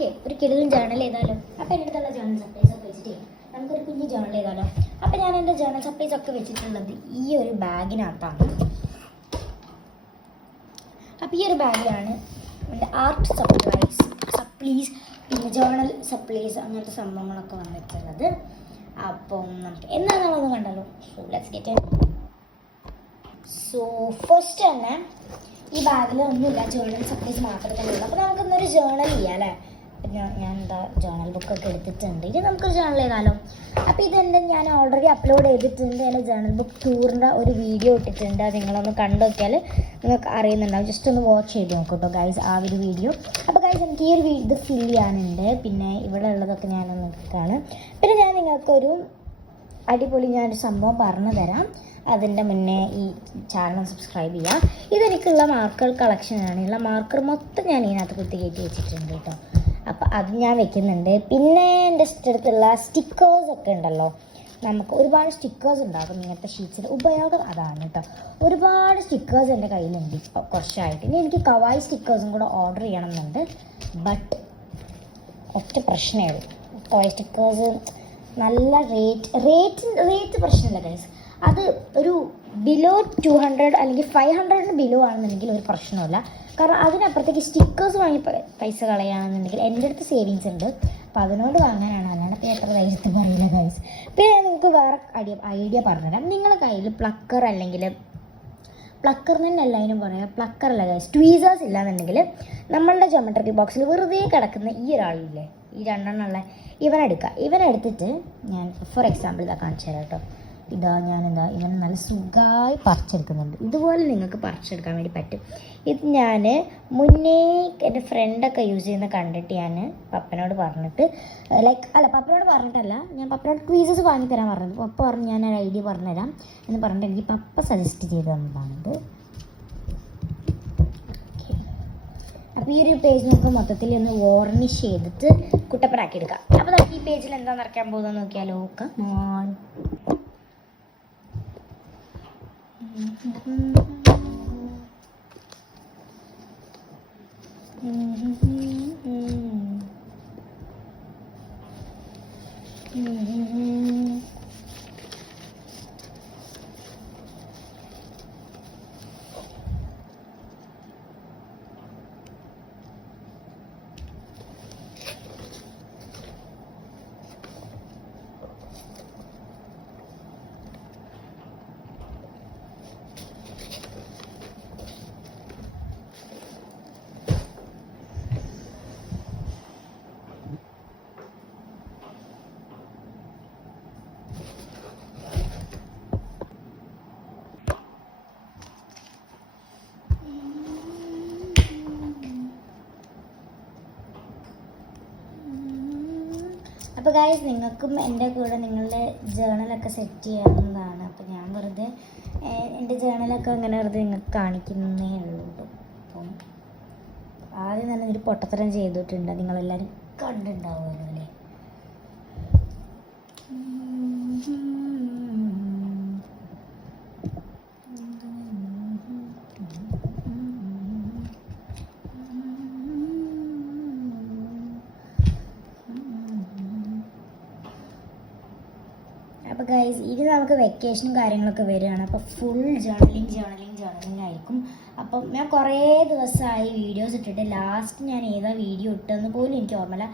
നമുക്ക് ഒരു കിടിലൻ ജേണൽ ചെയ്താലോ? അപ്പോൾ എൻ്റെ അടുത്തുള്ള ജേണൽ സപ്ലൈസ് ഒക്കെ വെച്ചിട്ട് നമുക്കൊരു കുഞ്ഞ് ജേണൽ ചെയ്താലോ? അപ്പോൾ ഞാൻ എൻ്റെ ജേണൽ സപ്ലൈസ് ഒക്കെ വെച്ചിട്ടുള്ളത് ഈ ഒരു ബാഗിനകത്താണ്. അപ്പോൾ ഈ ഒരു ബാഗിലാണ് എൻ്റെ ആർട്ട് സപ്ലീസ് പിന്നെ ജേണൽ സപ്ലൈസ് അങ്ങനത്തെ സംഭവങ്ങളൊക്കെ വന്നിട്ടുള്ളത്. അപ്പം നമുക്ക് എന്താണ് നമ്മളൊന്ന് കണ്ടല്ലോ. So let's get in. So first തന്നെ ഈ ബാഗിൽ ഒന്നുമില്ല, ജേണൽ സപ്ലൈസ് മാത്രമേ തന്നെ ഉള്ളൂ. അപ്പോൾ നമുക്കിന്നൊരു ജേണൽ ചെയ്യാം അല്ലേ? ഞാൻ എന്താ ജേണൽ ബുക്കൊക്കെ എടുത്തിട്ടുണ്ട്. ഇത് നമുക്കൊരു ജേണൽ ചെയ്താലോ? അപ്പോൾ ഇതെൻ്റെ ഞാൻ ഓൾറെഡി അപ്ലോഡ് ചെയ്തിട്ടുണ്ട്. എൻ്റെ ജേണൽ ബുക്ക് ടൂറിൻ്റെ ഒരു വീഡിയോ ഇട്ടിട്ടുണ്ട്. അത് നിങ്ങളൊന്ന് കണ്ടു നോക്കിയാൽ നിങ്ങൾക്ക് അറിയുന്നുണ്ടാവും. ജസ്റ്റ് ഒന്ന് വാച്ച് ചെയ്ത് നോക്കട്ടോ ഗൈസ് ആ ഒരു വീഡിയോ. അപ്പോൾ ഗൈസ് എനിക്ക് ഈ ഒരു ഇത് ഫിൽ ചെയ്യാനുണ്ട്. പിന്നെ ഇവിടെ ഉള്ളതൊക്കെ ഞാനൊന്ന് നോക്കിയിട്ടാണ്. പിന്നെ ഞാൻ നിങ്ങൾക്കൊരു അടിപൊളി ഞാനൊരു സംഭവം പറഞ്ഞു തരാം. അതിൻ്റെ മുന്നേ ഈ ചാനൽ സബ്സ്ക്രൈബ് ചെയ്യുക. ഇതെനിക്കുള്ള മാർക്കർ കളക്ഷനാണ്. ഉള്ള മാർക്കർ മൊത്തം ഞാൻ ഇതിനകത്ത് കുത്തി കയറ്റി വെച്ചിട്ടുണ്ട് കേട്ടോ. അപ്പോൾ അത് ഞാൻ വെക്കുന്നുണ്ട്. പിന്നെ എൻ്റെ അടുത്തുള്ള സ്റ്റിക്കേഴ്സൊക്കെ ഉണ്ടല്ലോ, നമുക്ക് ഒരുപാട് സ്റ്റിക്കേഴ്സ് ഉണ്ടാകും ഇങ്ങനത്തെ ഷീറ്റ്സിൽ. ഉപയോഗം അതാണ് കേട്ടോ. ഒരുപാട് സ്റ്റിക്കേഴ്സ് എൻ്റെ കയ്യിലുണ്ട് ഇപ്പോൾ കുറച്ചായിട്ട്. ഇനി എനിക്ക് കവായി സ്റ്റിക്കേഴ്സും കൂടെ ഓർഡർ ചെയ്യണം എന്നുണ്ട്. ബട്ട് ഒറ്റ പ്രശ്നമേ ഉള്ളൂ, കവായി സ്റ്റിക്കേഴ്സ് നല്ല റേറ്റ് പ്രശ്നമില്ല ഗൈസ്. അത് ഒരു ബിലോ 200 അല്ലെങ്കിൽ 500 ബിലോ ആണെന്നുണ്ടെങ്കിൽ ഒരു പ്രശ്നമില്ല. കാരണം അതിനപ്പുറത്തേക്ക് സ്റ്റിക്കേഴ്സ് വാങ്ങി പൈസ കളയുകയാണെന്നുണ്ടെങ്കിൽ എൻ്റെ അടുത്ത് സേവിങ്സ് ഉണ്ട്. അപ്പോൾ അതിനോട് വാങ്ങാനാണ്. അല്ലാണ്ട് ഇപ്പോൾ എത്ര ധൈര്യത്തിൽ പറയില്ല ഗൈസ്. പിന്നെ നിങ്ങൾക്ക് വേറെ ഐഡിയ പറഞ്ഞുതരാം. നിങ്ങളുടെ കയ്യിൽ പ്ലക്കർ അല്ലെങ്കിൽ പ്ലക്കർ തന്നെ എല്ലാവരും പറയാം, പ്ലക്കർ അല്ല ഗൈസ്, ട്വീസേഴ്സ് ഇല്ലാന്നുണ്ടെങ്കിൽ നമ്മളുടെ ജോമെട്രിക് ബോക്സിൽ വെറുതെ കിടക്കുന്ന ഈ ഒരാളില്ലേ, ഈ രണ്ടെണ്ണമുള്ള ഇവനെടുത്തിട്ട് ഞാൻ ഫോർ എക്സാമ്പിൾ ഇതാ കാണിച്ചു തരാം കേട്ടോ. ഞാനെന്താ ഇവൻ നല്ല സുഖമായി പറിച്ചെടുക്കുന്നുണ്ട്. ഇതുപോലെ നിങ്ങൾക്ക് പറിച്ചെടുക്കാൻ വേണ്ടി പറ്റും. ഇത് ഞാൻ മുന്നേ എൻ്റെ ഫ്രണ്ടൊക്കെ യൂസ് ചെയ്യുന്ന കണ്ടിട്ട് ഞാൻ പപ്പനോട് പറഞ്ഞിട്ട് പപ്പനോട് പറഞ്ഞിട്ടല്ല, ഞാൻ പപ്പനോട് ക്വീസസ് വാങ്ങിത്തരാൻ പറഞ്ഞത്. പപ്പ പറഞ്ഞു ഞാൻ ഒരു ഐഡിയ പറഞ്ഞുതരാം എന്ന് പറഞ്ഞിട്ട് എനിക്ക് പപ്പ സജസ്റ്റ് ചെയ്ത് തന്നതാണിത്. അപ്പോൾ ഈ ഒരു പേജ് നമുക്ക് മൊത്തത്തിൽ ഒന്ന് വാർണിഷ് ചെയ്തിട്ട് കുട്ടപ്പനാക്കി എടുക്കാം. അപ്പോൾ നമുക്ക് ഈ പേജിൽ എന്താ നിറയ്ക്കാൻ പോകുന്നത് നോക്കിയാലോ. കമോൺ. അപ്പോൾ ഗൈസ് നിങ്ങൾക്കും എൻ്റെ കൂടെ നിങ്ങളുടെ ജേണലൊക്കെ സെറ്റ് ചെയ്യാവുന്നതാണ്. അപ്പോൾ ഞാൻ വെറുതെ എൻ്റെ ജേണലൊക്കെ അങ്ങനെ വെറുതെ നിങ്ങൾക്ക് കാണിക്കുന്നേ ഉള്ളൂ. അപ്പം ആദ്യം തന്നെ ഒരു പൊട്ടത്തരം ചെയ്തിട്ടുണ്ട്, നിങ്ങളെല്ലാവരും കണ്ടിട്ടുണ്ടാവുമല്ലോ അല്ലേ. അപ്പോൾ ഗൈസ് ഇത് നമുക്ക് വെക്കേഷനും കാര്യങ്ങളൊക്കെ വരികയാണ്. അപ്പോൾ ഫുൾ ജേണലിങ് ആയിരിക്കും. അപ്പം ഞാൻ കുറേ ദിവസമായി വീഡിയോസ് ഇട്ടിട്ട് ലാസ്റ്റ് ഞാൻ ഏതാ വീഡിയോ ഇട്ടെന്ന് പോലും എനിക്ക് ഓർമ്മയില്ല.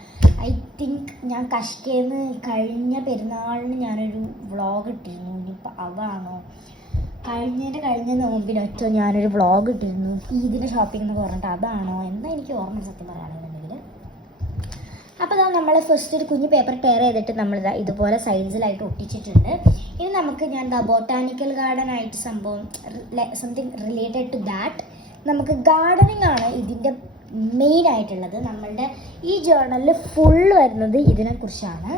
ഐ തിങ്ക് ഞാൻ കഷ്കേന്ന് കഴിഞ്ഞ പെരുന്നാളിന് ഞാനൊരു വ്ളോഗ് ഇട്ടിരുന്നു. ഇനിയിപ്പോൾ അതാണോ കഴിഞ്ഞ നോമ്പിനൊറ്റ ഞാനൊരു വ്ളോഗ് ഇട്ടിരുന്നു ഈദിൻ്റെ ഷോപ്പിംഗ് എന്ന് പറഞ്ഞിട്ട്, അതാണോ എന്താ എനിക്ക് ഓർമ്മ സത്യം പറയുകയാണെന്നുണ്ടെങ്കിൽ. അപ്പോൾ നമ്മൾ ഫസ്റ്റ് ഒരു കുഞ്ഞ് പേപ്പർ ടയർ ചെയ്തിട്ട് നമ്മളിതാ ഇതുപോലെ സൈഡ്സിലായിട്ട് ഒട്ടിച്ചിട്ടുണ്ട്. ഇനി നമുക്ക് ഞാൻ ബൊട്ടാനിക്കൽ ഗാർഡൻ ആയിട്ട് സംതിങ് റിലേറ്റഡ് ടു ദാറ്റ് നമുക്ക് ഗാർഡനിങ് ആണ് ഇതിൻ്റെ മെയിൻ ആയിട്ടുള്ളത്. നമ്മളുടെ ഈ ജേർണലിൽ ഫുൾ വരുന്നത് ഇതിനെക്കുറിച്ചാണ്.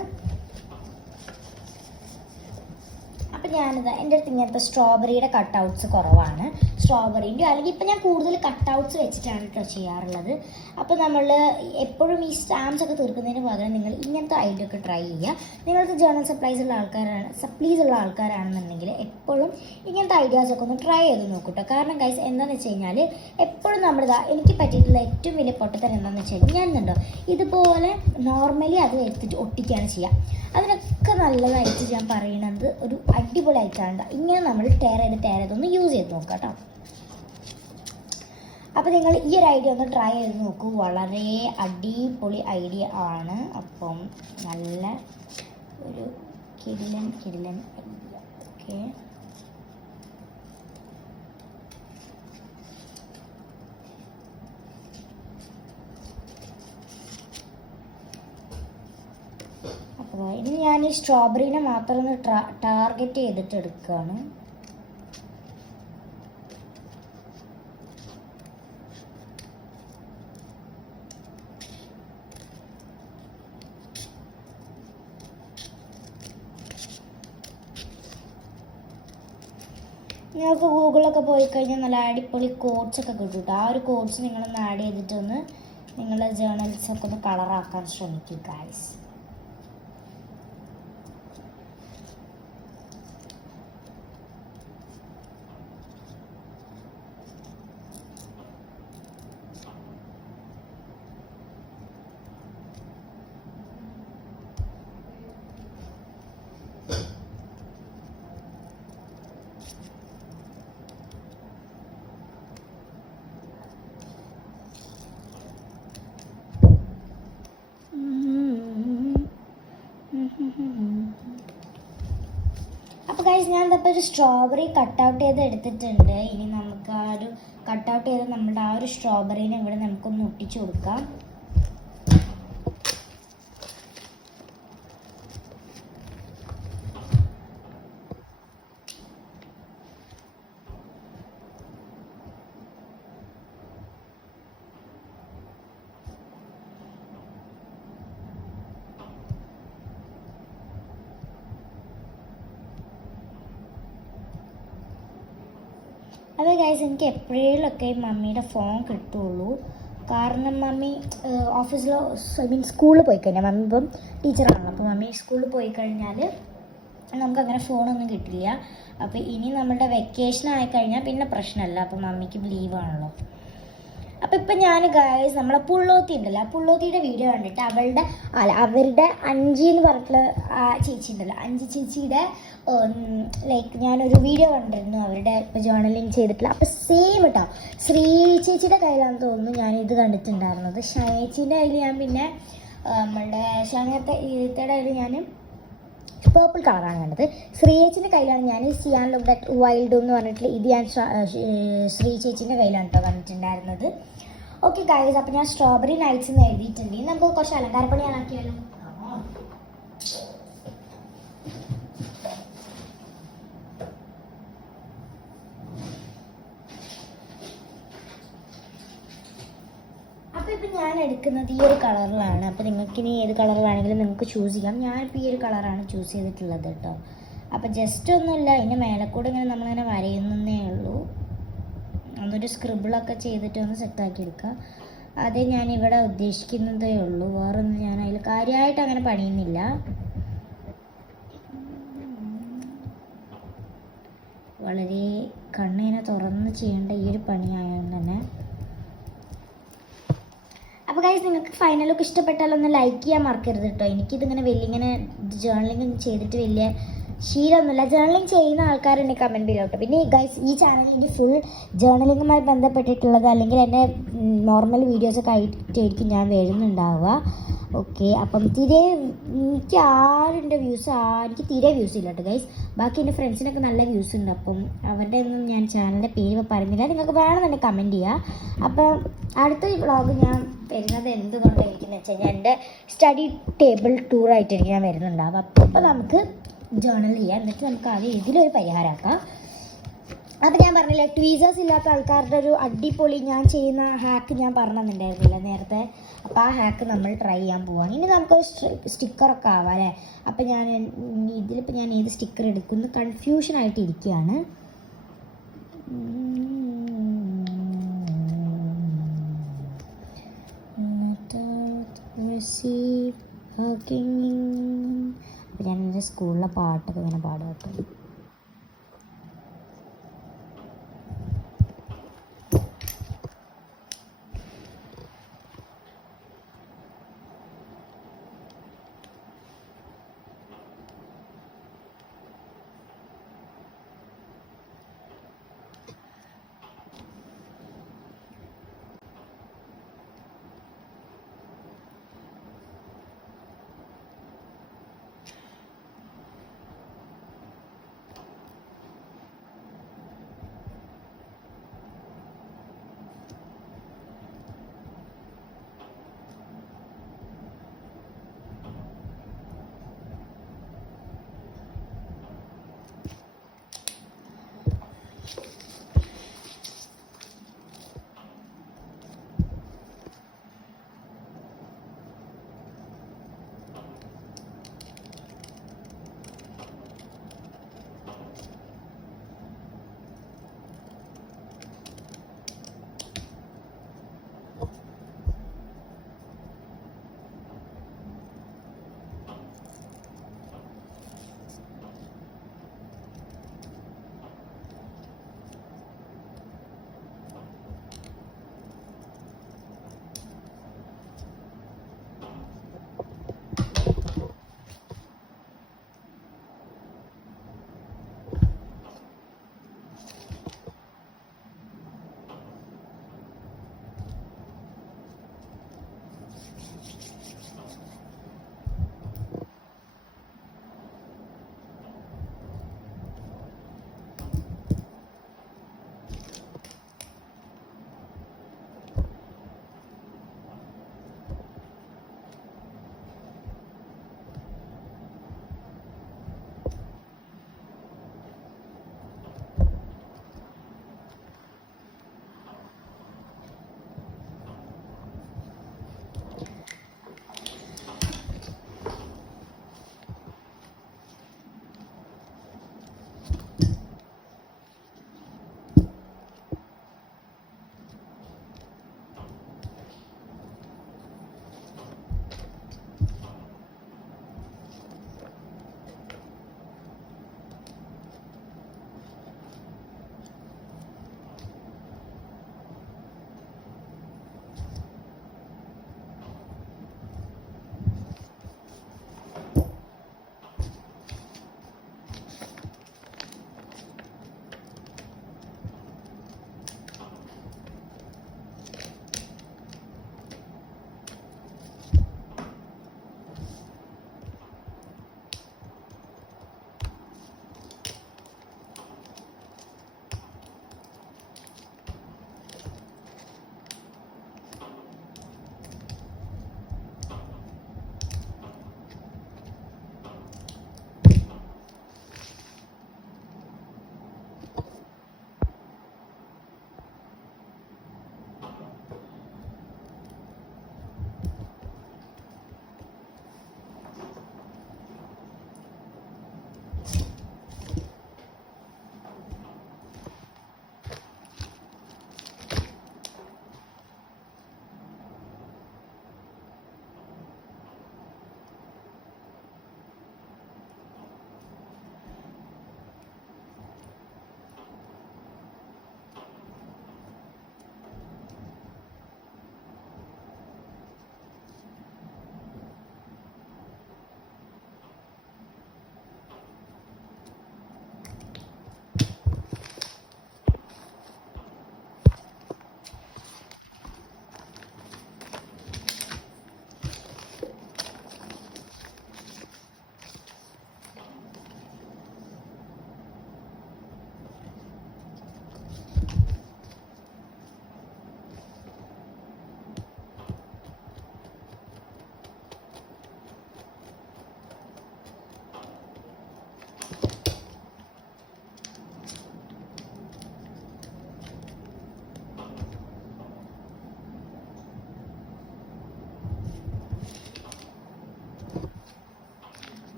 അപ്പം അപ്പോൾ ഞാനിത് എൻ്റെ അടുത്ത് ഇങ്ങനത്തെ സ്ട്രോബെറിയുടെ കട്ടൗട്ട്സ് കുറവാണ്, സ്ട്രോബെറിൻ്റെ അല്ലെങ്കിൽ ഇപ്പം ഞാൻ കൂടുതൽ കട്ടൗട്ട്സ് വെച്ചിട്ടാണ് കേട്ടോ ചെയ്യാറുള്ളത്. അപ്പോൾ നമ്മൾ എപ്പോഴും ഈ സ്റ്റാമ്പ്സ് ഒക്കെ തീർക്കുന്നതിന് പകരം നിങ്ങൾ ഇങ്ങനത്തെ ഐഡിയ ഒക്കെ ട്രൈ ചെയ്യുക. നിങ്ങൾക്ക് ജേർണൽ സപ്ലീസ് ഉള്ള ആൾക്കാരാണെന്നുണ്ടെങ്കിൽ എപ്പോഴും ഇങ്ങനത്തെ ഐഡിയാസൊക്കെ ഒന്ന് ട്രൈ ചെയ്ത് നോക്കൂട്ടോ. കാരണം ഗൈസ് എന്താണെന്ന് വെച്ച് കഴിഞ്ഞാൽ എപ്പോഴും നമ്മളിതാ എനിക്ക് പറ്റിയിട്ടുള്ള ഏറ്റവും വലിയ പൊട്ടത്തരം എന്താണെന്ന് വെച്ച് കഴിഞ്ഞാൽ ഞാനുണ്ടോ ഇതുപോലെ നോർമലി അത് എടുത്തിട്ട് ഒട്ടിക്കുകയാണ് ചെയ്യുക. അതിനൊക്കെ നല്ലതായിട്ട് ഞാൻ പറയുന്നത് ഒരു അടിപൊളിയായിട്ടാണ് ഇങ്ങനെ നമ്മൾ ടയർ ചെയ്തൊന്ന് യൂസ് ചെയ്ത് നോക്കാം കേട്ടോ. അപ്പോൾ നിങ്ങൾ ഈ ഒരു ഐഡിയ ഒന്ന് ട്രൈ ചെയ്ത് നോക്കൂ, വളരെ അടിപൊളി ഐഡിയ ആണ്. അപ്പം നല്ല ഒരു കിടിലൻ ഐഡിയ. ഓക്കെ, അപ്പോൾ ഇനി ഞാൻ ഈ സ്ട്രോബെറീനെ മാത്രം ഒന്ന് ടാർഗറ്റ് ചെയ്തിട്ട് എടുക്കുകയാണ്. നിങ്ങൾക്ക് ഗൂഗിളൊക്കെ പോയി കഴിഞ്ഞാൽ നല്ല അടിപൊളി കോഡ്സൊക്കെ കിട്ടും കേട്ടോ. ആ ഒരു കോഡ്സ് നിങ്ങളൊന്ന് ആഡ് ചെയ്തിട്ടൊന്ന് നിങ്ങളുടെ ജേർണൽസൊക്കെ ഒന്ന് കളറാക്കാൻ ശ്രമിക്കുക ഗൈസ്. അപ്പോൾ ഗൈസ് ഞാൻ ഇപ്പോൾ ഒരു സ്ട്രോബെറി കട്ടൗട്ട് ചെയ്ത് എടുത്തിട്ടുണ്ട്. ഇനി നമുക്ക് ആ ഒരു കട്ടൗട്ട് ചെയ്ത് നമ്മുടെ ആ ഒരു സ്ട്രോബെറീനെ ഇവിടെ നമുക്കൊന്ന് ഒട്ടിച്ചു കൊടുക്കാം. അത് ഗൈസ് എനിക്ക് എപ്പോഴേലൊക്കെ മമ്മിയുടെ ഫോൺ കിട്ടുള്ളൂ. കാരണം മമ്മി ഓഫീസിൽ സ്കൂളിൽ പോയി കഴിഞ്ഞാൽ മമ്മി ഇപ്പം ടീച്ചറാണല്ലോ, അപ്പോൾ മമ്മി സ്കൂളിൽ പോയി കഴിഞ്ഞാൽ നമുക്കങ്ങനെ ഫോണൊന്നും കിട്ടില്ല. അപ്പോൾ ഇനി നമ്മുടെ വെക്കേഷൻ ആയിക്കഴിഞ്ഞാൽ പിന്നെ പ്രശ്നമല്ല, അപ്പോൾ മമ്മിക്ക് ലീവാണല്ലോ. അപ്പോൾ ഇപ്പം ഞാൻ ഗൈസ് നമ്മളെ പുള്ളോത്തി ഉണ്ടല്ലോ, ആ പുള്ളോത്തിയുടെ വീഡിയോ കണ്ടിട്ട് അവരുടെ അഞ്ചി എന്ന് പറഞ്ഞിട്ടുള്ള ആ ചേച്ചി ഉണ്ടല്ലോ, അഞ്ചി ചേച്ചിയുടെ ലൈക്ക് ഞാനൊരു വീഡിയോ കണ്ടിരുന്നു അവരുടെ ഇപ്പോൾ ജേർണലിങ് ചെയ്തിട്ടുള്ള. അപ്പോൾ സെയിം കേട്ടോ, ശ്രീ ചേച്ചിയുടെ കയ്യിലാണെന്ന് തോന്നുന്നു ഞാൻ ഇത് കണ്ടിട്ടുണ്ടായിരുന്നത്. ഷനേച്ചിൻ്റെ കയ്യിൽ ഞാൻ പിന്നെ നമ്മളുടെ ഷനേത്തയുടെ കയ്യിൽ ഞാൻ പേർപ്പിൾ കളറാണ് കണ്ടത്. ശ്രീയേച്ചിൻ്റെ കയ്യിലാണ് ഞാൻ സിയാൻ ലുക്ക് ദാറ്റ് വൈൽഡ് എന്ന് പറഞ്ഞിട്ടുള്ള ഇത് ഞാൻ ശ്രീ ചേച്ചിൻ്റെ കയ്യിലാണ് കേട്ടോ കണ്ടിട്ടുണ്ടായിരുന്നത്. ഓക്കെ ഗൈസ്, അപ്പോൾ ഞാൻ സ്ട്രോബെറി നൈറ്റ്സ് എന്ന് എഴുതിയിട്ടുണ്ട്. നമുക്ക് കുറച്ച് അലങ്കാരപ്പണി ആക്കിയാലോ. അപ്പോൾ ഇപ്പം ഞാൻ എടുക്കുന്നത് ഈ ഒരു കളറിലാണ്. അപ്പോൾ നിങ്ങൾക്കിനി ഏത് കളറിലാണെങ്കിലും നിങ്ങൾക്ക് ചൂസ് ചെയ്യാം. ഞാനിപ്പോൾ ഈ ഒരു കളറാണ് ചൂസ് ചെയ്തിട്ടുള്ളത് കേട്ടോ. അപ്പോൾ ജസ്റ്റ് ഒന്നുമില്ല, ഇതിൻ്റെ മേലെക്കൂടെ ഇങ്ങനെ നമ്മളിങ്ങനെ വരയുന്നേ ഉള്ളൂ. അതൊരു സ്ക്രിബിളൊക്കെ ചെയ്തിട്ട് ഒന്ന് സെറ്റാക്കി എടുക്കുക. അതേ ഞാനിവിടെ ഉദ്ദേശിക്കുന്നതേ ഉള്ളൂ, വേറൊന്നും ഞാൻ അതിൽ കാര്യമായിട്ട് അങ്ങനെ പണിയുന്നില്ല. വളരെ കണ്ണിനെ തുറന്ന് ചെയ്യേണ്ട ഈ ഒരു പണിയായതുകൊണ്ട് തന്നെ. അപ്പോൾ ഗൈസ് നിങ്ങൾക്ക് ഫൈനൽ ലുക്ക് ഇഷ്ടപ്പെട്ടാലൊന്ന് ലൈക്ക് ചെയ്യാൻ മറക്കരുത് കേട്ടോ. എനിക്കിതിങ്ങനെ ഇങ്ങനെ ജേർണലിങ് ചെയ്തിട്ട് വലിയ ശീലമൊന്നുമില്ല. ജേർണലിങ് ചെയ്യുന്ന ആൾക്കാരുണ്ടെങ്കിൽ കമൻറ്റ് ചെയ്യുക കേട്ടോ. പിന്നെ ഗൈസ് ഈ ചാനലിൻ്റെ ഫുൾ ജേർണലിങ്ങുമായി ബന്ധപ്പെട്ടിട്ടുള്ളത് അല്ലെങ്കിൽ എൻ്റെ നോർമൽ വീഡിയോസൊക്കെ ആയിട്ടായിരിക്കും ഞാൻ വരുന്നുണ്ടാവുക. ഓക്കെ, അപ്പം എനിക്ക് തീരെ വ്യൂസ് ഇല്ല കേട്ടോ ഗൈസ്. ബാക്കി എൻ്റെ ഫ്രണ്ട്സിനൊക്കെ നല്ല വ്യൂസ് ഉണ്ട്. അപ്പം അവരുടെ ഒന്നും ഞാൻ ചാനലിൻ്റെ പേര് പറയുന്നില്ല, നിങ്ങൾക്ക് വേണമെന്നുണ്ടെങ്കിൽ കമൻറ്റ് ചെയ്യുക. അപ്പം അടുത്ത വ്ളോഗ് ഞാൻ വരുന്നത് എന്തുകൊണ്ടായിരിക്കും വെച്ച് കഴിഞ്ഞാൽ എൻ്റെ സ്റ്റഡി ടേബിൾ ടൂറായിട്ടായിരിക്കും ഞാൻ വരുന്നുണ്ടാവുക. അപ്പോൾ നമുക്ക് ജേർണൽ ചെയ്യാം, എന്നിട്ട് നമുക്ക് ആദ്യം ഇതിലൊരു പരിഹാരമാക്കാം. അപ്പോൾ ഞാൻ പറഞ്ഞില്ലേ, ട്വീസേഴ്സ് ഇല്ലാത്ത ആൾക്കാരുടെ ഒരു അടിപൊളി ഞാൻ ചെയ്യുന്ന ഹാക്ക് ഞാൻ പറഞ്ഞിട്ടുണ്ടായിരുന്നില്ല നേരത്തെ. അപ്പോൾ ആ ഹാക്ക് നമ്മൾ ട്രൈ ചെയ്യാൻ പോവാണ്. ഇനി നമുക്കൊരു സ്റ്റിക്കറൊക്കെ ആവാം അല്ലേ. അപ്പോൾ ഇതിലിപ്പോൾ ഞാൻ ഏത് സ്റ്റിക്കർ എടുക്കുന്നു കൺഫ്യൂഷനായിട്ട് ഇരിക്കുകയാണ്. ഞാൻ എൻ്റെ സ്കൂളിലെ പാട്ടൊക്കെ ഇങ്ങനെ പാടും കേട്ടോ.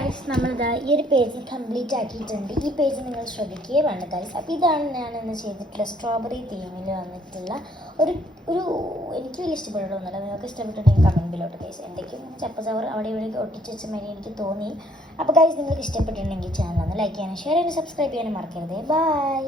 ഗൈസ് നമ്മളിതാ ഈ ഒരു പേജ് കംപ്ലീറ്റ് ആക്കിയിട്ടുണ്ട്. ഈ പേജ് നിങ്ങൾ ശ്രദ്ധിക്കുകയേ വേണ്ട ഗൈസ്. അപ്പോൾ ഇതാണ് ഞാൻ ഇന്ന് ചെയ്തിട്ടുള്ള സ്ട്രോബെറി തീമിൽ വന്നിട്ടുള്ള ഒരു ഒരു എനിക്ക് വലിയ ഇഷ്ടപ്പെട്ടിട്ടൊന്നുമില്ല. നിങ്ങൾക്ക് ഇഷ്ടപ്പെട്ടിട്ടുണ്ടെങ്കിൽ കമൻറ്റിലോട്ട് ഗൈസ്. എന്തൊക്കെയും ചപ്പച്ചവർ അവിടെ ഇവിടേക്ക് ഒട്ടിച്ച് വെച്ച മാതിരി എനിക്ക് തോന്നി. അപ്പോൾ ഗൈസ് നിങ്ങൾക്ക് ഇഷ്ടപ്പെട്ടിട്ടുണ്ടെങ്കിൽ ചാനൽ ഒന്ന് ലൈക്ക് ചെയ്യാനും ഷെയർ ചെയ്യാനും സബ്സ്ക്രൈബ് ചെയ്യാനും മറക്കരുത്. ബൈ.